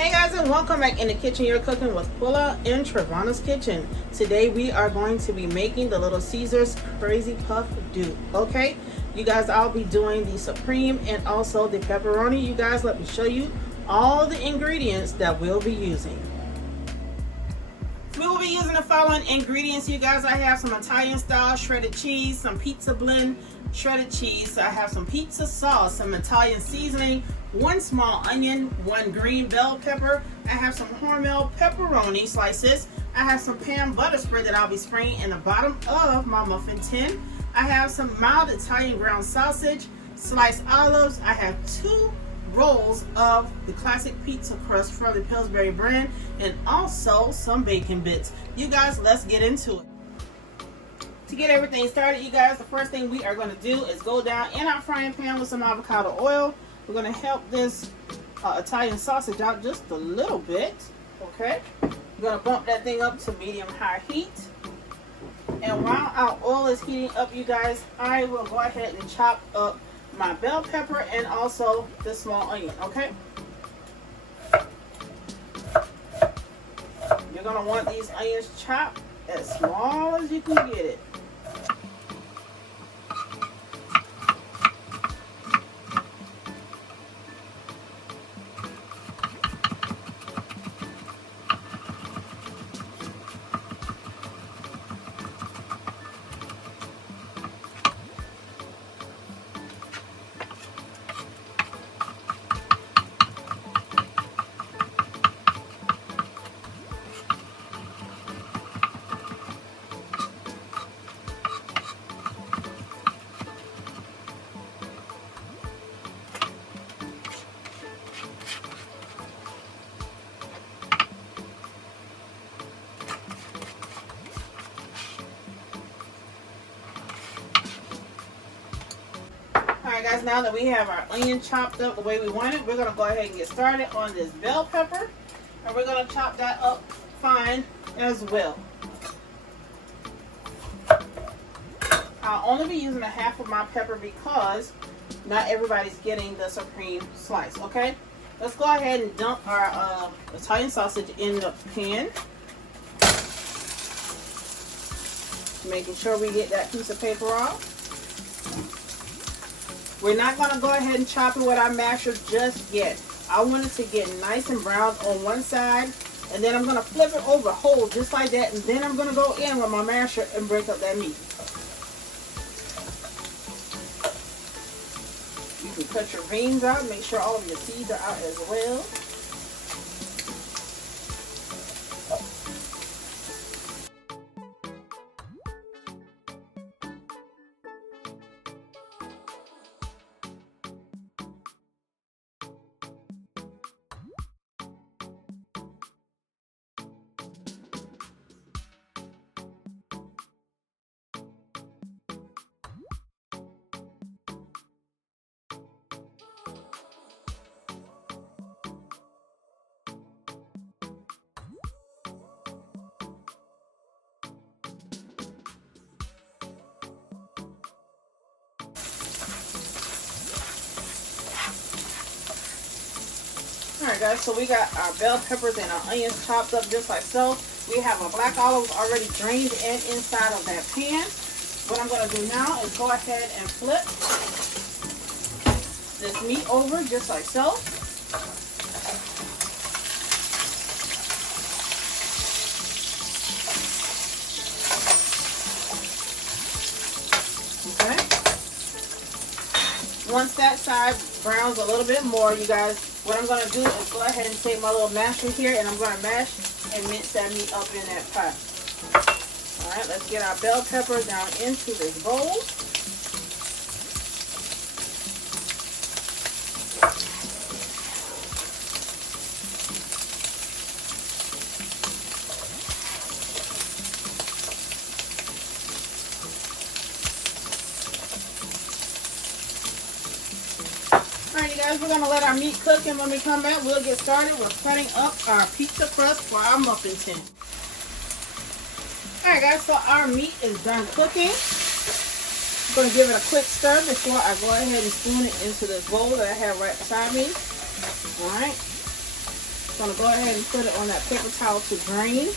Hey guys, and welcome back in the kitchen. You're cooking with Quilla in Trevana's kitchen. Today we are going to be making the Little Ceasars Crazy Puff Dupe. Okay, you guys, I'll be doing the supreme and also the pepperoni. You guys, let me show you all the ingredients that we'll be using. We will be using the following ingredients, you guys. I have some Italian style shredded cheese, some pizza blend shredded cheese. I have some pizza sauce, some Italian seasoning, 1 small onion, 1 green bell pepper. I have some Hormel pepperoni slices. I have some pan butter spread that I'll be spraying in the bottom of my muffin tin. I have some mild Italian ground sausage, sliced olives. I have 2 rolls of the classic pizza crust from the Pillsbury brand, and also some bacon bits. You guys, let's get into it. To get everything started, you guys, the first thing we are going to do is go down in our frying pan with some avocado oil. We're going to help this Italian sausage out just a little bit. Okay, we're going to bump that thing up to medium-high heat. And while our oil is heating up, you guys, I will go ahead and chop up my bell pepper and also the small onion. Okay, you're going to want these onions chopped as small as you can get it. Alright guys, now that we have our onion chopped up the way we want it, we're going to go ahead and get started on this bell pepper. And we're going to chop that up fine as well. I'll only be using a half of my pepper because not everybody's getting the supreme slice. Okay, let's go ahead and dump our Italian sausage in the pan. Making sure we get that piece of paper off. We're not going to go ahead and chop it with our masher just yet. I want it to get nice and brown on one side, and then I'm going to flip it over whole just like that, and then I'm going to go in with my masher and break up that meat. You can cut your veins out, make sure all of your seeds are out as well. Alright guys, so we got our bell peppers and our onions chopped up just like so. We have our black olives already drained and inside of that pan. What I'm going to do now is go ahead and flip this meat over just like so. Okay. Once that side browns a little bit more, you guys, what I'm going to do is go ahead and take my little masher here, and I'm going to mash and mince that meat up in that pot. Alright, let's get our bell pepper down into this bowl. Alright you guys, we're going to let our meat cook, and when we come back, we'll get started with cutting up our pizza crust for our muffin tin. Alright guys, so our meat is done cooking. I'm going to give it a quick stir before I go ahead and spoon it into this bowl that I have right beside me. Alright. Gonna go ahead and put it on that paper towel to drain.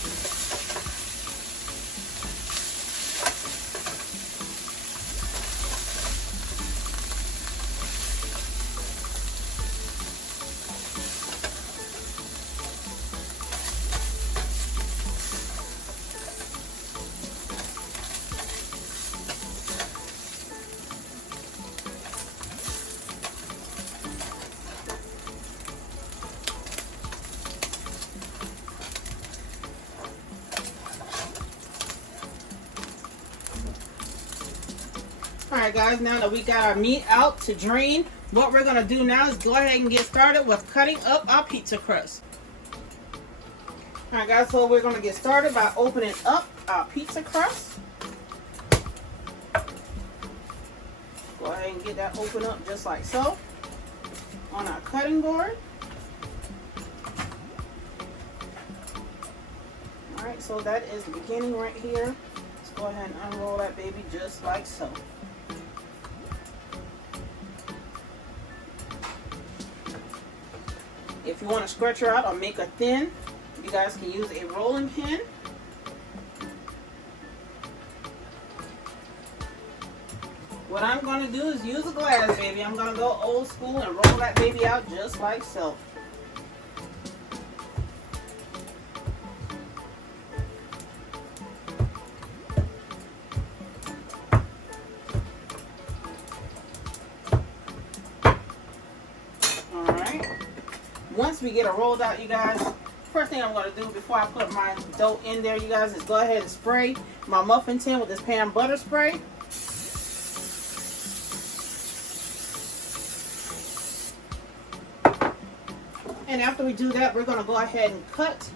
Alright guys, now that we got our meat out to drain, what we're going to do now is go ahead and get started with cutting up our pizza crust. Alright guys, so we're going to get started by opening up our pizza crust. Go ahead and get that open up just like so on our cutting board. Alright, so that is the beginning right here. Let's go ahead and unroll that baby just like so. If you want to stretch her out or make her thin, you guys can use a rolling pin. What I'm going to do is use a glass, baby. I'm going to go old school and roll that baby out just like so. Once we get it rolled out, you guys, first thing I'm going to do before I put my dough in there, you guys, is go ahead and spray my muffin tin with this pan butter spray. And after we do that, we're going to go ahead and cut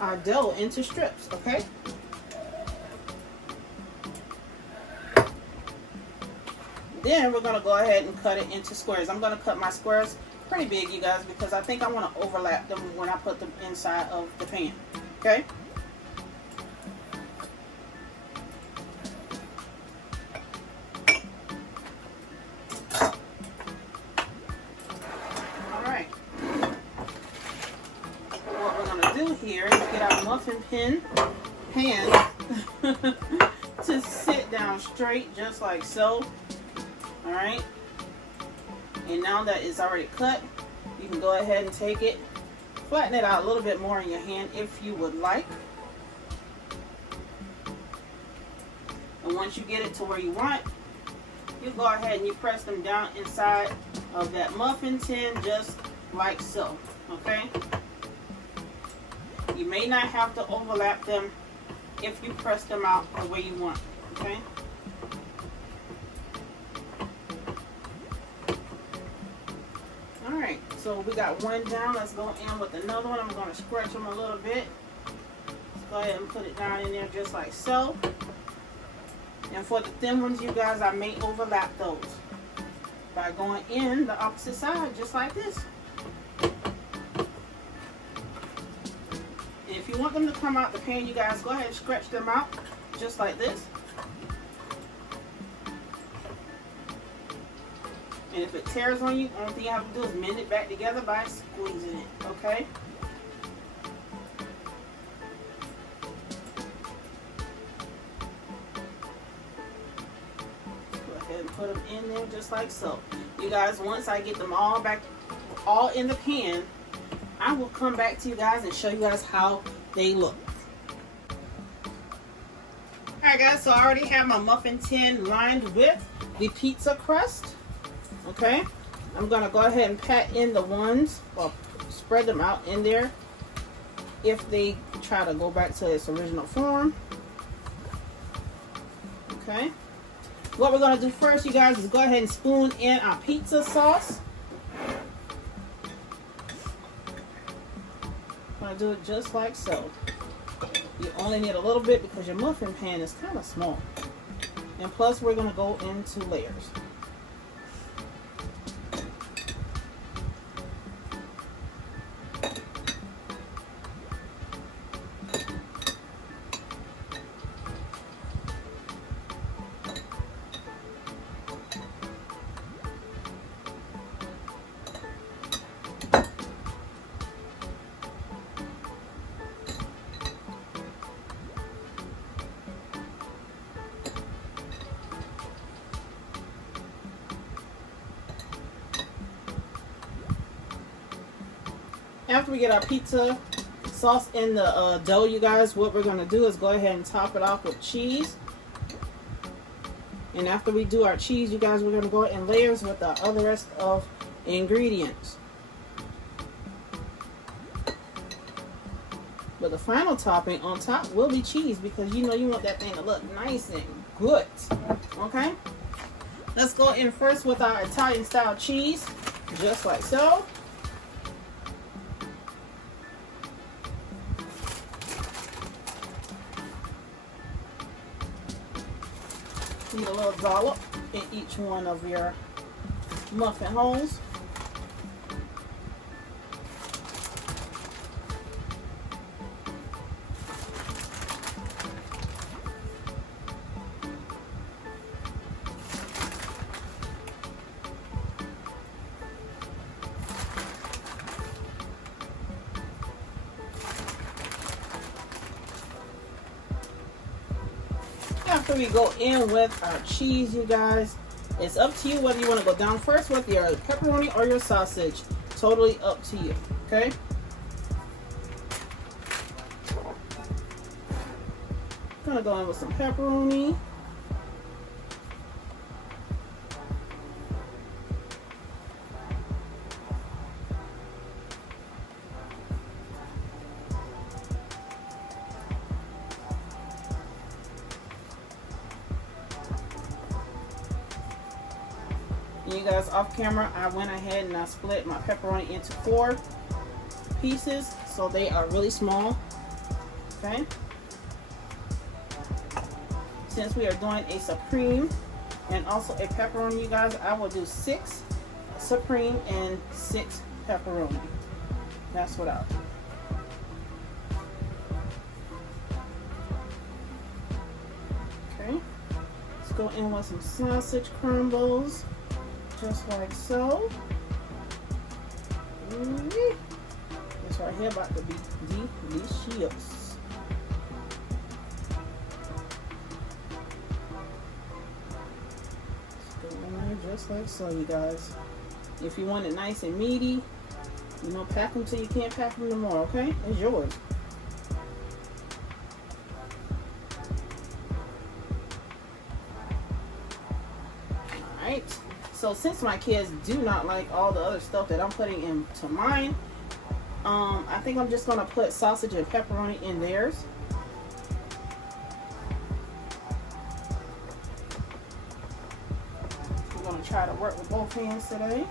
our dough into strips, okay? Then we're going to go ahead and cut it into squares. I'm going to cut my squares pretty big, you guys, because I think I want to overlap them when I put them inside of the pan, okay? Alright. What we're going to do here is get our muffin pan to sit down straight just like so. Alright. And now that it's already cut, you can go ahead and take it, flatten it out a little bit more in your hand if you would like. And once you get it to where you want, you go ahead and you press them down inside of that muffin tin just like so, okay? You may not have to overlap them if you press them out the way you want, okay? Alright, so we got one down. Let's go in with another one. I'm going to stretch them a little bit. Let's go ahead and put it down in there just like so. And for the thin ones, you guys, I may overlap those by going in the opposite side just like this. And if you want them to come out the pan, you guys, go ahead and stretch them out just like this. And if it tears on you, the only thing you have to do is mend it back together by squeezing it, okay? Go ahead and put them in there just like so. You guys, once I get them all in the pan, I will come back to you guys and show you guys how they look. Alright guys, so I already have my muffin tin lined with the pizza crust. Okay, I'm going to go ahead and pat in the ones, or spread them out in there if they try to go back to its original form. Okay, what we're going to do first, you guys, is go ahead and spoon in our pizza sauce. I'm going to do it just like so. You only need a little bit because your muffin pan is kind of small. And plus, we're going to go into layers. After we get our pizza sauce in the dough, you guys, what we're going to do is go ahead and top it off with cheese. And after we do our cheese, you guys, we're going to go in layers with the other rest of ingredients. But the final topping on top will be cheese, because you know you want that thing to look nice and good. Okay? Let's go in first with our Italian style cheese, just like so. Need a little dollop in each one of your muffin holes. After we go in with our cheese, you guys, it's up to you whether you want to go down first with your pepperoni or your sausage. Totally up to you, okay? Gonna go in with some pepperoni. You guys, off camera, I went ahead and I split my pepperoni into 4 pieces, so they are really small. Okay. Since we are doing a supreme and also a pepperoni, you guys, I will do 6 supreme and 6 pepperoni. That's what I'll do. Okay. Let's go in with some sausage crumbles. Just like so. This right here about to be delicious. Let's go in there just like so, you guys. If you want it nice and meaty, you know, pack them till you can't pack them no more, okay? It's yours. Alright. So since my kids do not like all the other stuff that I'm putting into mine, I think I'm just going to put sausage and pepperoni in theirs. I'm going to try to work with both hands today.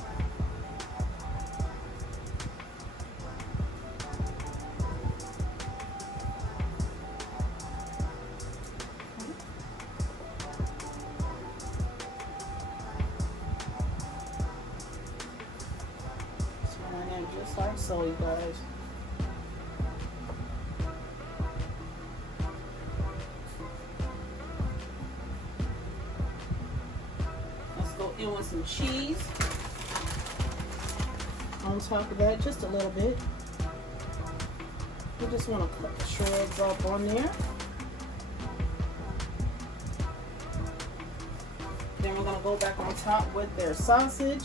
Just like so, you guys. Let's go in with some cheese on top of that, just a little bit. We just want to cut the shreds up on there. Then we're going to go back on top with their sausage.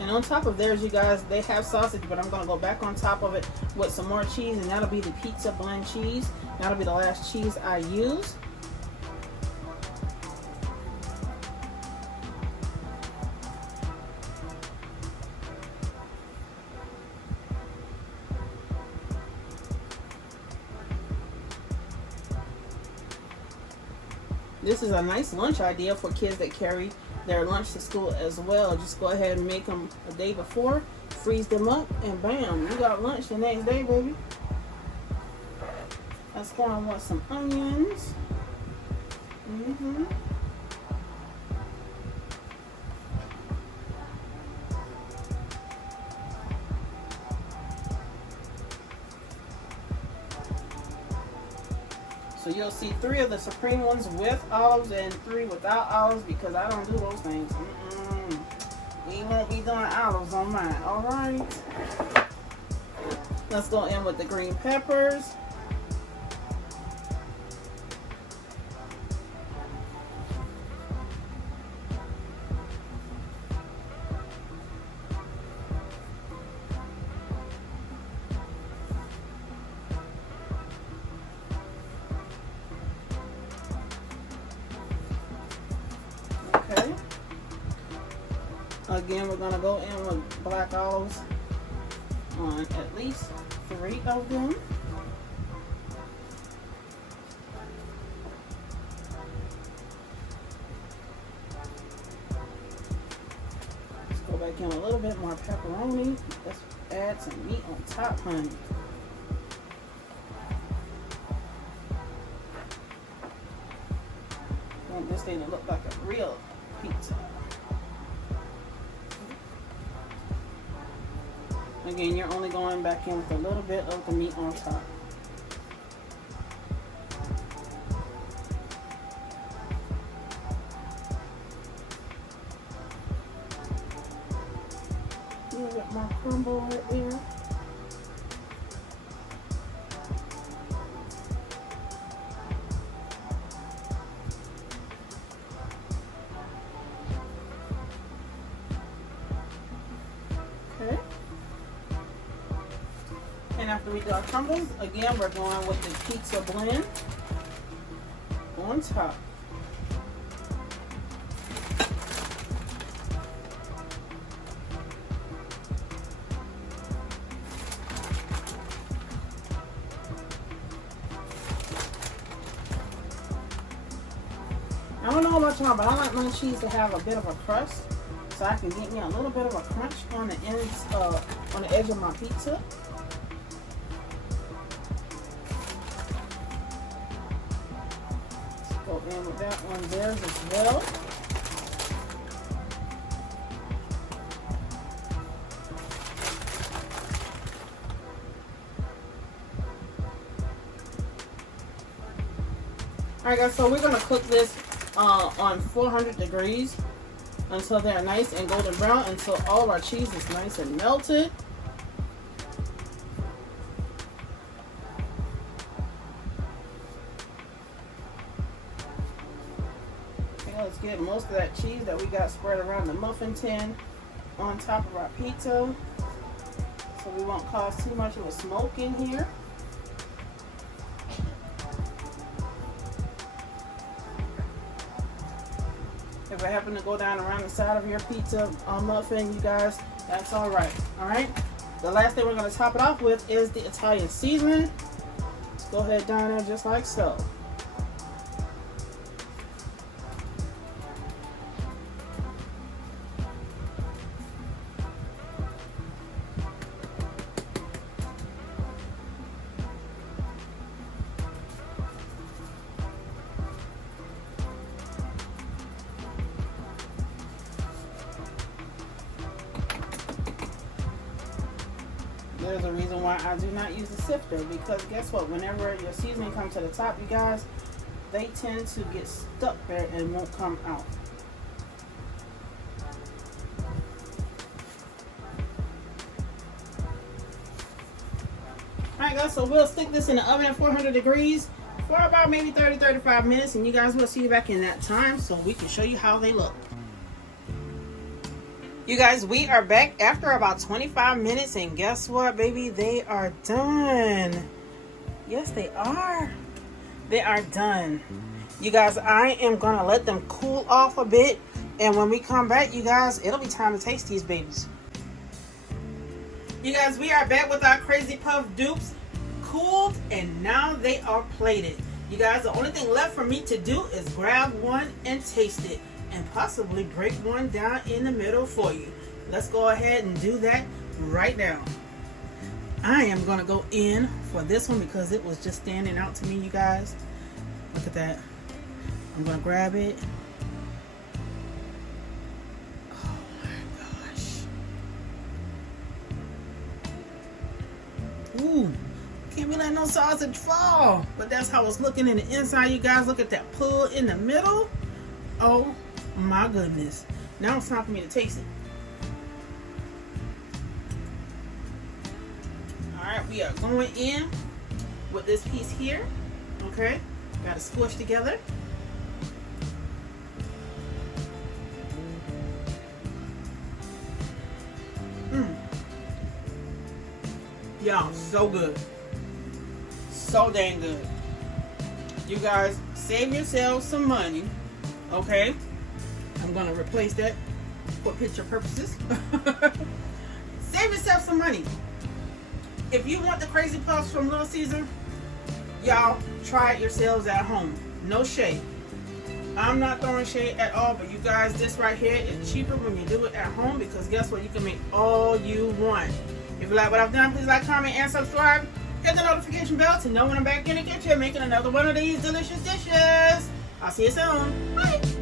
And on top of theirs, you guys, they have sausage, but I'm going to go back on top of it with some more cheese, and that'll be the pizza blend cheese. That'll be the last cheese I use. This is a nice lunch idea for kids that carry their lunch to school as well. Just go ahead and make them a day before, freeze them up, and bam, you got lunch the next day, baby. Let's go on with some onions. So you'll see 3 of the supreme ones with olives and 3 without olives, because I don't do those things. We won't be doing olives on mine. All right. Let's go in with the green peppers. Again, we're gonna go in with black olives on at least 3 of them. Let's go back in a little bit more pepperoni. Let's add some meat on top, honey. I want this thing to look like a real pizza. Again, you're only going back in with a little bit of the meat on top. A little bit more crumble right there. Okay. And after we do our crumbles, again, we're going with the pizza blend on top. I don't know about y'all, but I like my cheese to have a bit of a crust, so I can get me a little bit of a crunch on the ends, on the edge of my pizza. Let's go in with that on theirs as well. Alright guys, so we're going to cook this on 400 degrees until they're nice and golden brown, until all of our cheese is nice and melted. Okay, let's get most of that cheese that we got spread around the muffin tin on top of our pizza, so we won't cause too much of a smoke in here. If I happen to go down around the side of your pizza muffin, you guys, that's all right. All right. The last thing we're going to top it off with is the Italian seasoning. Let's go ahead down there just like so. There's a reason why I do not use a sifter, because guess what? Whenever your seasoning comes to the top, you guys, they tend to get stuck there and won't come out. Alright guys, so we'll stick this in the oven at 400 degrees for about maybe 30-35 minutes, and you guys will see you back in that time so we can show you how they look. You guys, we are back after about 25 minutes, and guess what, baby? They are done. Yes, they are. They are done. You guys, I am going to let them cool off a bit, and when we come back, you guys, it'll be time to taste these babies. You guys, we are back with our Crazy Puff dupes, cooled, and now they are plated. You guys, the only thing left for me to do is grab one and taste it, and possibly break one down in the middle for you. Let's go ahead and do that right now. I am gonna go in for this one because it was just standing out to me, you guys. Look at that. I'm gonna grab it. Oh my gosh. Ooh, can't be letting no sausage fall. But that's how it's looking in the inside, you guys. Look at that pull in the middle. Oh my goodness. Now it's time for me to taste it. Alright, we are going in with this piece here. Okay, got to squish together. Y'all, so good. So dang good. You guys, save yourselves some money. Okay, I'm gonna replace that for picture purposes. Save yourself some money. If you want the Crazy Puffs from Little Ceasar, y'all try it yourselves at home. No shade. I'm not throwing shade at all, but you guys, this right here is cheaper when you do it at home, because guess what? You can make all you want. If you like what I've done, please like, comment, and subscribe. Hit the notification bell to know when I'm back in the kitchen making another one of these delicious dishes. I'll see you soon. Bye.